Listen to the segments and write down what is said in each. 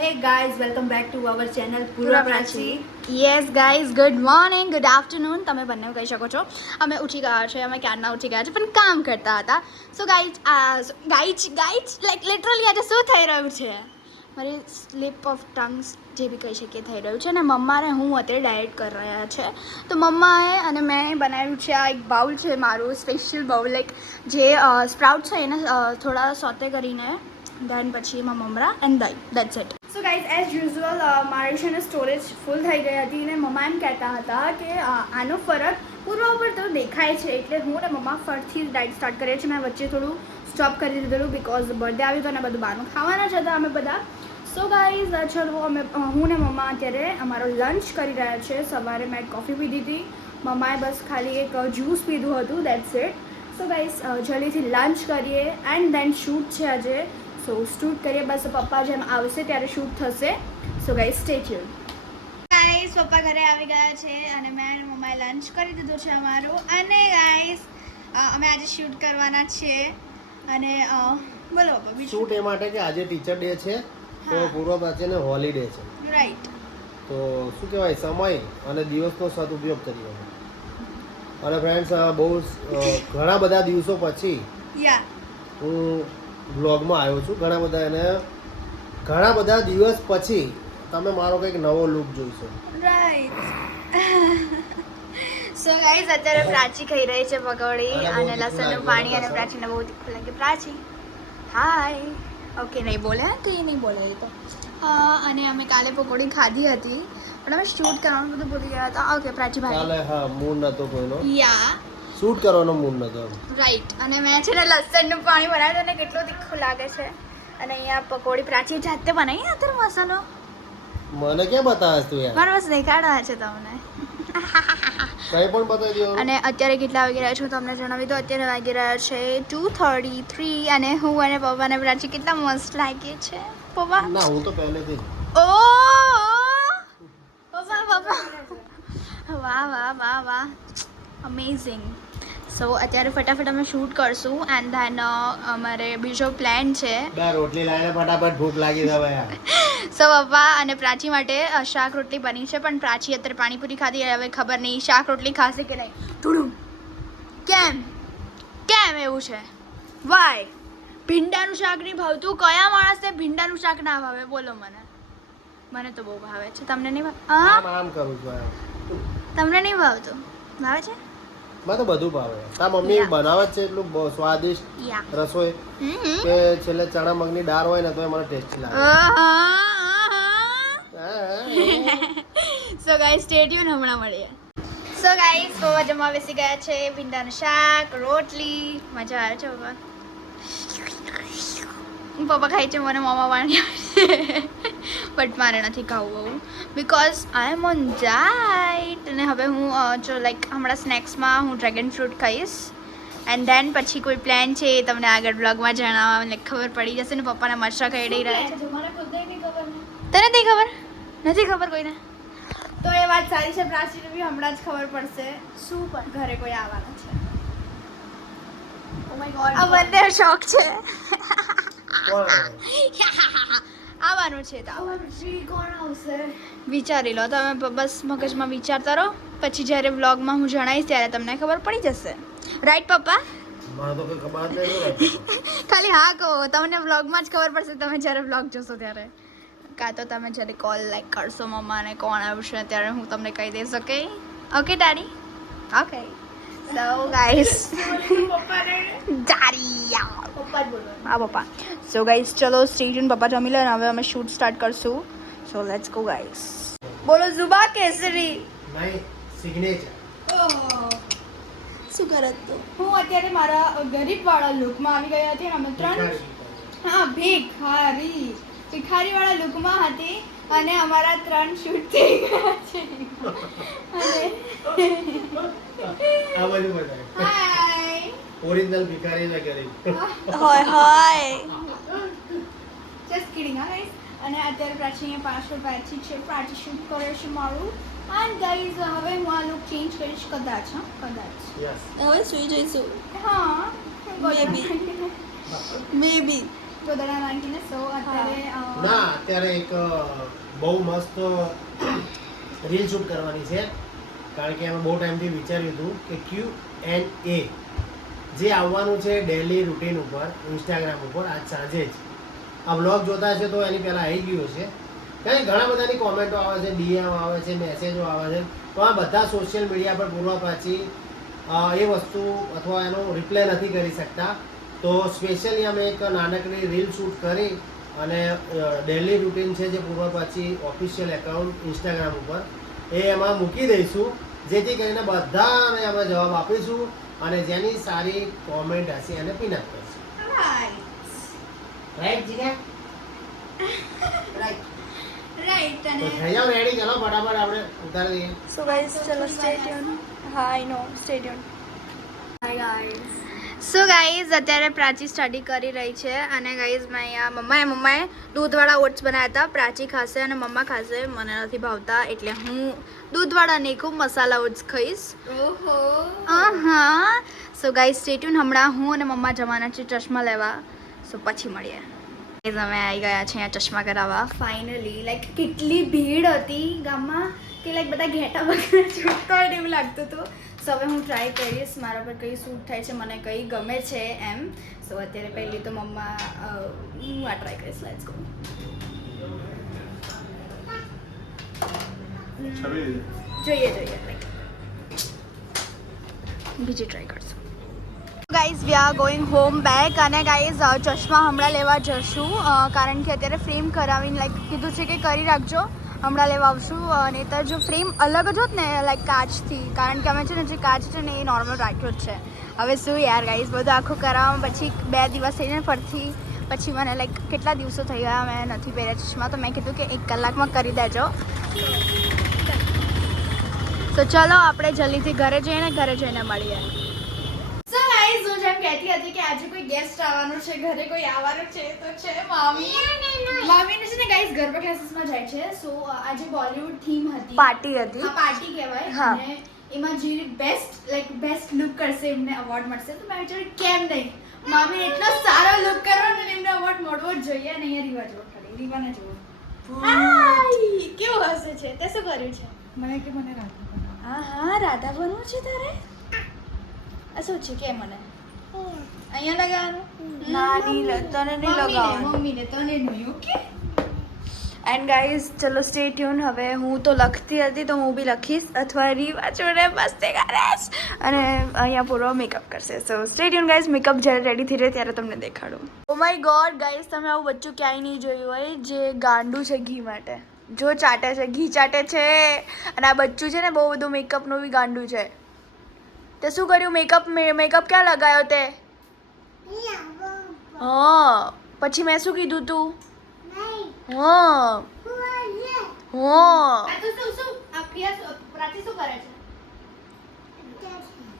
Hey guys, welcome back to our channel Pura Prachi. Yes guys good morning good afternoon તમે બંને કહી શકો છો. અમે ઉઠી ગયા છે અમે ક્યારના ઉઠી ગયા છે પણ કામ કરતા હતા. સો ગાઈઝ આ ગાઈચ ગાઈચ લાઈક લિટરલી આજે શું થઈ રહ્યું છે? મારી સ્લીપ ઓફ ટંગ્સ જે બી કહી શકીએ થઈ રહ્યું છે અને મમ્માને હું અત્યારે ડાયટ કરી રહ્યા છે. તો મમ્માએ અને મેં બનાવ્યું છે આ એક બાઉલ છે મારું સ્પેશિયલ બાઉલ લાઈક જે સ્પ્રાઉટ છે એને થોડા સોતે કરીને દેન પછી એમાં મમરા એન્ડ દહીં that's it guys as usual મારી છે ને સ્ટોરેજ ફૂલ થઈ ગઈ હતી અને મમ્મા એમ કહેતા હતા કે આનો ફરક પૂર્વ પર તો દેખાય છે, એટલે હું ને મમ્મા ફરથી ડાયટ સ્ટાર્ટ કરીએ છીએ મેં વચ્ચે થોડું સ્ટોપ કરી દીધેલું બિકોઝ બર્થડે આવ્યું તો અને બધું બહારનું ખાવાના જ હતા અમે બધા. સો ગાઈઝ ચલો અમે હું ને મમ્મા અત્યારે અમારો લંચ કરી રહ્યા છે. સવારે મેં કોફી પીધી હતી. મમ્માએ બસ ખાલી એક જ્યુસ પીધું હતું દેટ્સ ઇટ સો ગાઈઝ જલ્દીથી લંચ કરીએ. એન્ડ દેન શૂટ છે આજે. સો શૂટ કરીએ બસ પપ્પા જેમ આવશે ત્યારે શૂટ થશે. So guys stay tune guys પપ્પા ઘરે આવી ગયા છે અને મેં અને મમ્માએ લંચ કરી દીધું છે અમારું. અને ગાઈઝ અમે આજે શૂટ કરવાના છીએ અને બોલો પપ્પા શૂટ એ માટે કે આજે ટીચર ડે છે તો. પૂર્વ પ્રાચીને હોલિડે છે. રાઈટ તો શું કહેવાય સમય અને દિવસનો સદુપયોગ કરીએ અને ફ્રેન્ડ્સ બહુ ઘણા બધા દિવસો પછી યા હું બ્લોગમાં આવ્યો છું. ઘણા બધા એને ઘણા બધા દિવસ પછી તમે મારો કંઈક નવો લુક જોઈશો. સો ગાઈઝ અત્યારે પ્રાચી ખાઈ રહી છે પકોડી અને લસણનું પાણી અને. પ્રાચીને બહુ તીખું લાગે પ્રાચી. હાય ઓકે નહીં બોલે હા? કંઈ નહીં બોલે એ તો. અને અમે કાલે પકોડી ખાધી હતી. પણ અમે શૂટ કરવાનું બધું ભૂલી ગયા હતા. ઓકે પ્રાચી ભાઈ. કાલે હા મૂડ નતો કોઈનો. યા શૂટ કરવાનો મૂડ નતો. રાઈટ અને મેં છે ને લસણનું પાણી બનાવ્યું અને કેટલું તીખું લાગે છે. અને અહીંયા પકોડી પ્રાચી જાતે બનાવી અત્યારે મસાલો? મને ક્યાં બતાવે તું યાર? મારે બસ દેખાડવા છે તમને. કઈ પણ બતાવી દો અને અત્યારે કેટલા વાગી રહ્યા છું તમને જણાવી દો અત્યારે વાગી રહ્યા છે ટુ થર્ટી થ્રી અને હું અને પપ્પાને પ્રાચી કેટલા મસ્ત લાગે છે. પપ્પા? ના હું તો પહેલેથી ઓ! પપ્પા પપ્પા. વાહ વાહ વાહ વાહ. અમેઝિંગ સો અત્યારે ફટાફટ અમે શૂટ કરશું એન્ડ ધેન અમારે બીજો પ્લાન છે. રોટલી લાવીને ફટાફટ ભૂખ લાગી જવા સો પપ્પા અને પ્રાચી માટે શાક રોટલી બની છે પણ પ્રાચી અત્યારે પાણીપુરી ખાધી હવે ખબર નહીં શાક રોટલી ખાશે કે નહીં. થોડું. કેમ? કેમ એવું છે? વાય ભીંડાનું શાક નહીં ભાવતું? કયા માણસને ભીંડાનું શાક ના ભાવે? બોલો મને. મને તો બહુ ભાવે છે. તમને નહીં ભાવ હા? આમ કરું છું યાર તમને નહીં ભાવતું? ભાવે છે? મને તો બધું ભાવે. તા મમ્મી બનાવે છે એટલું સ્વાદિષ્ટ રસોઈ. કે છેલ્લે ચણા મગની દાળ હોય ને તો મને ટેસ્ટી લાગે. સો ગાઈસ સ્ટે ટ્યુન હમણાં મળીએ. સો ગાઈસ પપ્પા જમવા બેસી ગયા છે ભીંડાનું શાક રોટલી. મજા આવે છે પપ્પા પપ્પા ખાય છે મને મામા પાણી બટ મારે નથી ખાવું બહુ. Because I am on diet અને હવે હું જો લાઈક હમણાં સ્નેક્સમાં હું ડ્રેગન ફ્રૂટ ખાઈશ. એન્ડ ધેન પછી કોઈ પ્લાન છે એ તમને આગળ બ્લોગમાં જણાવવા મને ખબર પડી જશે ને પપ્પાના મરચા ખાઈ રહી રહ્યા છે? તને નથી ખબર? નથી ખબર કોઈને? તો એ વાત સારી છે પ્રાચીને બી હમણાં જ ખબર પડશે. શું પણ? ઘરે કોઈ આવવાનું છે. આ બંને શોખ છે. કોણ? આવે? આવવાનું છે તો આવવાનું. વિચારી લો તમે બસ મગજમાં વિચારતા રહો. પછી જ્યારે વ્લોગમાં હું જણાવીશ ત્યારે તમને ખબર પડી જશે. રાઈટ પપ્પા. ખાલી હા કહો તમને વ્લોગમાં જ ખબર પડશે તમે જ્યારે વ્લોગ જોશો ત્યારે. કાં તો તમે જ્યારે કોલ લાઈક કરશો મમ્માને કોણ આવશે ત્યારે હું તમને કહી દઈશ okay okay daddy okay so guys હા પપ્પા. સો ગાઈસ ચલો સ્ટેશન પપ્પા જમી લે અને હવે અમે શૂટ સ્ટાર્ટ કરશું. સો લેટ્સ ગો ગાઈસ બોલો ઝુબા કેસરી. નહીં સિગ્નેચર શું કરત તો? હું અત્યારે મારા ગરીબ વાળા લુકમાં આવી ગઈ હતી અમે ત્રણ હા ભિખારી. ભિખારી વાળા લુકમાં હતી અને અમારા ત્રણ શૂટ થઈ ગયા છે. અને આ બધું બતાવે ઓરિજિનલ ભિખારી ના ગરીબ હોય હોય જસ્ટ કિડિંગ હા ગાઈસ અને અત્યારે પ્રાચી અહીંયા પાછળ પાછી છે. પ્રાચી શૂટ કરે છે મારું. એન્ડ ગાઈઝ હવે હું આ લુક ચેન્જ કરીશ કદાચ હા? કદાચ. યસ હવે સુઈ જઈશું. હા. મેબી મેબી ગોદડા નાખીને સો. અત્યારે ના અત્યારે એક બહુ મસ્ત રીલ શૂટ કરવાની છે. કારણ કે અમે બહુ ટાઈમથી વિચાર્યું હતું કે ક્યુ એન એ જે આવવાનું છે ડેલી રૂટીન ઉપર ઇન્સ્ટાગ્રામ ઉપર, આજ સાંજે જ. આ બ્લોગ જોતા હશે તો એની પહેલાં આવી ગયું છે કારણ કે ઘણા બધાની કોમેન્ટો આવે છે ડીએમ આવે છે મેસેજો આવે છે. તો આ બધા સોશિયલ મીડિયા પર પૂર્વ પાછી એ વસ્તુ અથવા એનો રિપ્લાય નથી કરી શકતા. તો સ્પેશિયલી અમે એક નાનકડી રીલ શૂટ કરી અને ડેલી રૂટીન છે જે પૂર્વ પાછી ઓફિશિયલ એકાઉન્ટ ઇન્સ્ટાગ્રામ ઉપર. એ એમાં મૂકી દઈશું. જેથી કરીને બધાને અમે જવાબ આપીશું અને જેની સારી કોમેન્ટ હશે એને પિનઅપ કરશું. રાઈટ જીગા રાઈટ રાઈટ તો અને થઈ જાવ રેડી ચલો ફટાફટ આપણે ઉતારી દઈએ. સો ગાઈસ ચલો સ્ટે ટ્યુન હા no stay tune so guys અત્યારે પ્રાચી સ્ટડી કરી રહી છે અને ગાઈઝ મેં અહીંયા મમ્માએ મમ્માએ દૂધવાળા ઓટ્સ બનાવ્યા હતા. પ્રાચી ખાશે અને મમ્મા ખાશે. મને નથી ભાવતા એટલે હું દૂધવાળા નહીં ખૂબ મસાલા ઓટ્સ ખાઈશ. ઓહો. હા સો ગાઈઝ સ્ટેટ્યુન હમણાં હું અને મમ્મા જવાના છે ચશ્મા લેવા. સો પછી મળીએ. ગાઈઝ અમે આવી ગયા છે અહીંયા ચશ્મા કરાવવા. ફાઇનલી લાઈક કેટલી ભીડ હતી ગામમાં કે લાઈક બધા ઘેટા વગર છૂટતા એવું લાગતું હતું. સો હવે હું ટ્રાય કરીશ મારા પર કઈ સૂટ થાય છે મને કઈ ગમે છે એમ. સો અત્યારે પહેલી તો મમ્મા હું આ ટ્રાય કરીશ. લેટ્સ ગો જોઈએ જોઈએ. બીજી ટ્રાય કરશું. Guys we are going home back અને ગાઈઝ ચશ્મા હમણાં લેવા જશું કારણ કે અત્યારે ફ્રેમ કરાવીને લાઈક કીધું છે કે કરી રાખજો. હમણાં લેવા આવશું અને તો જો ફ્રેમ અલગ જ હોત ને લાઈક કાચથી કારણ કે અમે છે ને, જે કાચ છે ને, એ નોર્મલ રાખ્યો જ છે. હવે શું યાર ગાઈઝ બધું આખું કરાવવામાં પછી બે દિવસ થઈને ફરથી, પછી મને લાઈક કેટલા દિવસો થઈ ગયા મેં નથી પહેર્યા. ચશ્મા તો મેં કીધું કે એક કલાકમાં કરી દેજો. તો ચલો, આપણે જલ્દીથી ઘરે જઈને ઘરે જઈને મળીએ સો ગાઈઝ હું જેમ કહેતી હતી કે આજે કોઈ ગેસ્ટ આવવાનું છે ઘરે કોઈ આવવાનું છે તો છે મામી. મામીને છે ને ગાઈઝ ગરબા ક્લાસીસમાં જાય છે. સો આજે બોલિવૂડ થીમ હતી. પાર્ટી હતી. હા પાર્ટી કહેવાય. અને એમાં જે બેસ્ટ લાઈક બેસ્ટ લુક કરશે એમને અવોર્ડ મળશે. તો મેં વિચાર્યું કેમ નહીં? મામીને એટલો સારો લુક કરો ને એમને અવોર્ડ મળવો જ જોઈએ અને અહીંયા રીવા જોવો ખાલી. રીવાને જોવો કેવું હશે છે? તે શું કર્યું છે? મને કે મને રાધા હા હા રાધા બનવું છે તારે? આ શું છે? કે મને? અહીંયા લગાવવાનું? ના, નહીં તને નહીં લગાવવાનું. મમ્મીને તને નહીં ઓકે એન્ડ ગાઈઝ ચલો સ્ટે ટ્યુન હવે હું તો લખતી હતી તો હું બી લખીશ. અથવા રીવા જોડે મસ્તી કરીશ. અને અહીંયા પૂરો મેકઅપ કરશે. So stay tune guys makeup જ્યારે રેડી થઈ જાય ત્યારે તમને દેખાડું. ઓ માય ગોડ ગાઈઝ તમે આવું બચ્ચું ક્યાંય નહીં જોયું હોય. જે ગાંડું છે ઘી માટે. જો ચાટે છે ઘી ચાટે છે. અને આ બચ્ચું છે ને બહુ બધું મેકઅપનું બી ગાંડું છે. તે શું કર્યું મેકઅપ મેકઅપ ક્યાં લગાવ્યો તે હા પછી મેં શું કીધું તું હા હા આ તો શું શું આ પ્રિયા શું- પ્રાચી શું કરે છે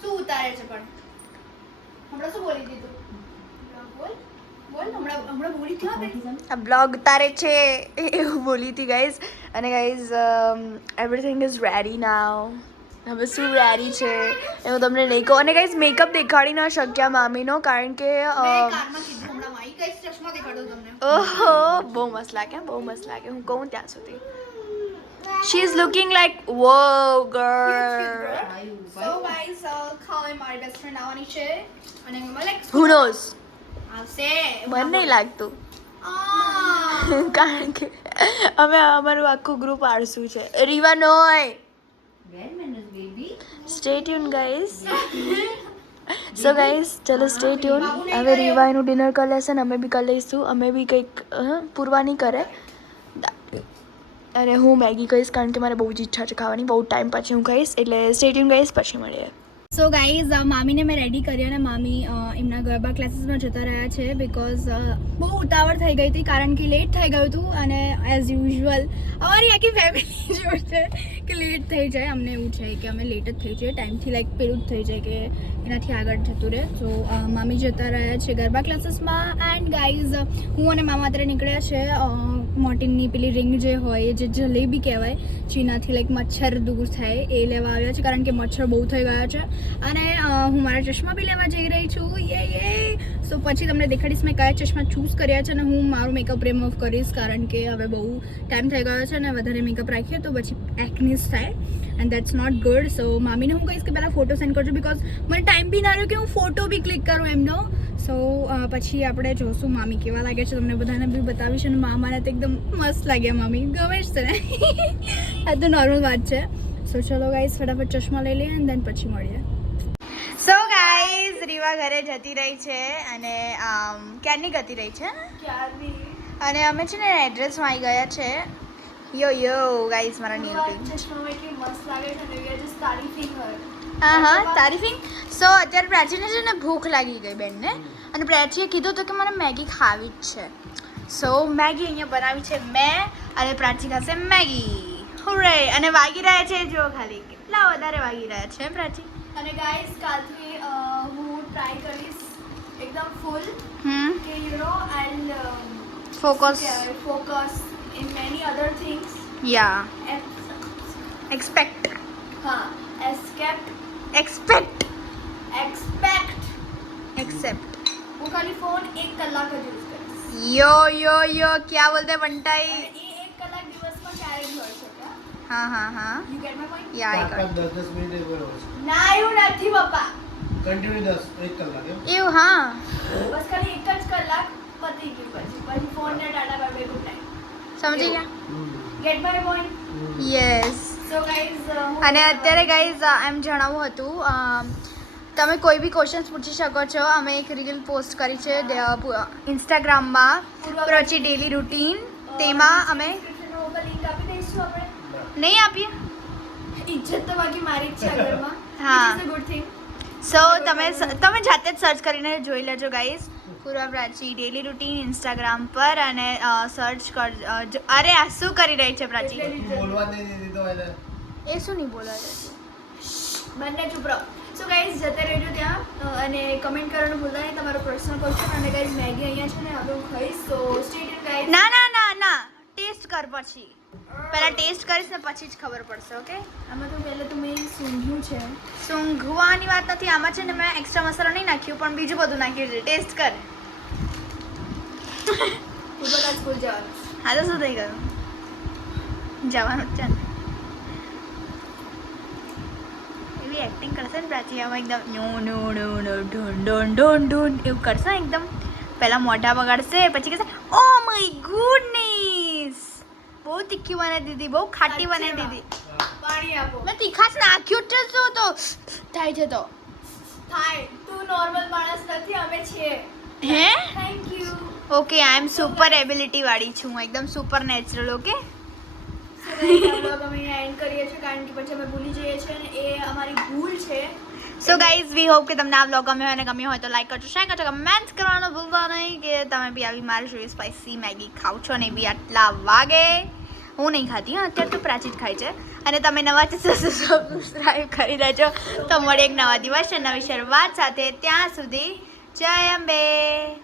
શું ઉતારે છે પણ હમણાં શું બોલી દીધું બોલ બોલ હમણાં હમણાં બોલી હતી હા આ બ્લોગ તારે છે એવું બોલી હતી ગાઈઝ અને guys everything is ready now હવે શું રેડી છે. એ હું તમને નહીં કહું. અને કંઈ મેકઅપ દેખાડી ન શક્યા મામીનો કારણ કે ઓહો બહુ મસ્ત લાગે બહુ મસ્ત લાગે. હું કહું ત્યાં સુધી. શી ઇઝ લુકિંગ લાઈક વો ગર્લ સો ગાઈસ ખાવે મારી બેસ્ટ ફ્રેન્ડ આવવાની છે. અને મને લાઈક હુ નોઝ આવશે. મને નહીં લાગતું. કારણ કે અમે અમારું આખું ગ્રુપ આળસું છે. Riva નોય. Stay tune guys so guys ચલો સ્ટે ટ્યુન હવે રીવાયનું ડિનર કરી લેશે ને અમે બી કરી લઈશું અમે બી કંઈક પૂરવાની પૂરવા નહીં કરે અરે હું મેગી કહીશ કારણ કે મારે બહુ જ ઈચ્છા છે ખાવાની બહુ ટાઈમ પછી હું કહીશ એટલે સ્ટે ટ્યુન ગાઈઝ પછી મળીએ સો ગાઈઝ મામીને મેં રેડી કરી અને મામી એમના ગરબા ક્લાસીસમાં જતા રહ્યા છે બિકોઝ બહુ ઉતાવળ થઈ ગઈ હતી કારણ કે લેટ થઈ ગયું હતું અને એઝ યુઝ્યુઅલ અમારી આખી ફેમિલી જોર છે કે લેટ થઈ જાય. અમને એવું છે કે અમે લેટ જ થઈ જઈએ. ટાઈમથી લાઈક પેલું જ થઈ જાય કે એનાથી આગળ જતું રહે. સો મામી જતા રહ્યા છે ગરબા ક્લાસીસમાં એન્ડ ગાઈઝ હું અને મામા અત્યારે નીકળ્યા છે. અ, મોર્ટિનની પેલી રિંગ જે હોય જે જલેબી કહેવાય જેનાથી લાઈક મચ્છર દૂર થાય એ લેવા આવ્યા છે. કારણ કે મચ્છર બહુ થઈ ગયા છે. અને હું મારા ચશ્મા બી લેવા જઈ રહી છું. યે યે સો પછી તમને દેખાડીશ મેં કયા ચશ્મા ચૂઝ કર્યા છે અને હું મારું મેકઅપ રિમૂવ કરીશ, કારણ કે હવે બહુ ટાઈમ થઈ ગયો છે અને વધારે મેકઅપ રાખીએ તો પછી એકનીસ થાય. And that's not good so મામીને હું કહીશ કે પહેલાં ફોટો સેન્ડ કરજો બિકોઝ મને ટાઈમ બી ના રહ્યો કે હું ફોટો બી ક્લિક કરું એમનો. સો પછી આપણે જોશું મામી કેવા લાગે છે. તમને બધાને બી બતાવીશ અને મામાને તો એકદમ મસ્ત લાગ્યા મામી. ગમે જ છે. ને આ તો નોર્મલ વાત છે. સો ચલો ગાઈઝ ફટાફટ ચશ્મા લઈ લઈએ અને દેન પછી મળીએ. ગાઈઝ ઘરે જતી રહી છે અને ક્યારની ગતી રહી છે? અને અમે છે ને એડ્રેસમાં આવી ગયા છે. યો યો ગાઈઝ મારા નેલ પિન ચશ્મામાં એટલી મસ્ત લાગે છે ને we are just તારીફing her. હા હા તારીફિંગ સો અત્યારે પ્રાચીને છે ને ભૂખ લાગી ગઈ બેનને. અને પ્રાચીએ કીધું હતું કે મને મેગી ખાવી જ છે. સો મેગી અહીંયા બનાવી છે મેં અને પ્રાચી ખાશે મેગી. હુરે અને વાગી રહ્યા છે જો ખાલી. કેટલા વધારે વાગી રહ્યા છે પ્રાચી? અને ગાઈસ કાલથી ट्राई करी एकदम फुल कि you know and focus focus in many other things या एक्सपेक्ट हाँ एक्सपेक्ट एक्सपेक्ट एक्सपेक्ट एक्सेप्ट वो खाली फ़ोन एक कला का यूज़ कर। यो यो यो क्या बोलते हैं बंटाई? एक कला दिवस का कैरेट हो सकता हाँ हाँ हाँ। यू गेट माय पॉइंट या आई गॉट 10 10 मिनट एक बार हो सकता ना यू नथी पापा। કન્ટિન્યુ દસ એક કલાક એવું હા. બસ ખાલી એક જ કલાક પતી ગયું પછી પછી ફોન ને ટાટા બાય બાય ગુડ સમજી ગયા? Get my point yes so guys અને અત્યારે ગાઈઝ એમ જણાવવું હતું તમે કોઈ બી ક્વેશ્ચન્સ પૂછી શકો છો. અમે એક રીલ પોસ્ટ કરી છે ઇન્સ્ટાગ્રામમાં પ્રોચી ડેલી રૂટીન તેમાં અમે નહીં આપીએ? ઇજ્જત તો બાકી મારી જ છે ઘરમાં હા. ગુડ થિંગ સો તમે તમે જાતે જ સર્ચ કરીને જોઈ લેજો guys Purva Prachi daily routine Instagram પર અને સર્ચ કર અરે આ શું કરી રહી છે પ્રાચી? બોલવા એ શું નહીં બોલા? બંને ચૂપ રહો. સો ગાઈઝ જતે રહેજો ત્યાં અને કમેન્ટ કરવાનું ભૂલતા નહીં. તમારો પર્સનલ ક્વેશ્ચન અને ગાઈઝ મેગી અહીંયા છે ને આપણે હું ખાઈશ તો સ્ટે ટ્યુન ગાઈઝ ના ના ના ના ટેસ્ટ કર પછી પહેલા ટેસ્ટ કરીશ ને પછી જ ખબર પડશે ઓકે આમાં તો પહેલાં તો મેં સૂંઘ્યું છે સૂંઘવાની વાત નથી આમાં છે ને મેં એક્સ્ટ્રા મસાલો નહીં નાખ્યું પણ બીજું બધું નાખ્યું છે ટેસ્ટ કર હું બધા સ્કૂલ જવાનું હા તો શું થઈ ગયું જવાનું જ છે ને એવી એક્ટિંગ કરશે ને પ્રાચી આમાં એકદમ નો નો નો નો ઢોન ઢોન ઢોન ઢોન એવું કરશે ને એકદમ પહેલાં મોઢા બગાડશે પછી કહેશે ઓ માય ગુડનેસ બહુ તીખી બનાવી દીધી બહુ ખાટી બનાવી દીધી. પાણી આપો. મેં તીખાશ નાખ્યું જ શું તો થાય છે તો. થાય. તું નોર્મલ માણસ નથી અમે છીએ. હે? Thank you okay I am super ability વાળી છું. હું એકદમ super natural okay so guys we hope કે તમને આ બ્લોગ ગમ્યો અને ગમ્યો હોય તો લાઈક કરજો શેર કરજો કમેન્ટ કરવાનું ભૂલતા નહીં કે તમે બી આવી મારી જોઈ સ્પાઇસી મેગી ખાવ છો ને બી આટલા વાગે. હું નહીં ખાતી હા, અત્યારે તો પ્રાચીત ખાય છે. અને તમે નવા સબસ્ક્રાઈબ કરી દેજો તો મળે એક નવા દિવસ છે નવી શરૂઆત સાથે. ત્યાં સુધી જય અંબે.